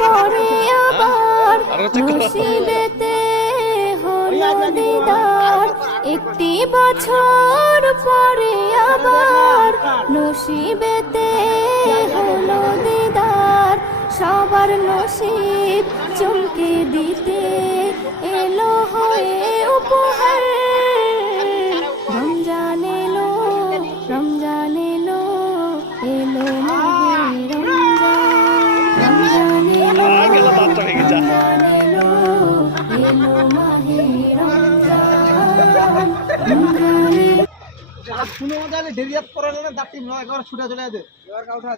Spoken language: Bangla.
পরে আবার নসিবেতে হলো দিদার, একটি বছর পরে আবার নসিবেতে হলো দিদার, সবার নসিব চমকে দিতে এলো হয়ে উপহার। রমজান এলো, রমজান এলো, এলো মাহে রমজান, রমজান এলো, রমজান এলো, এলো মাহে রমজান, রমজান এলো।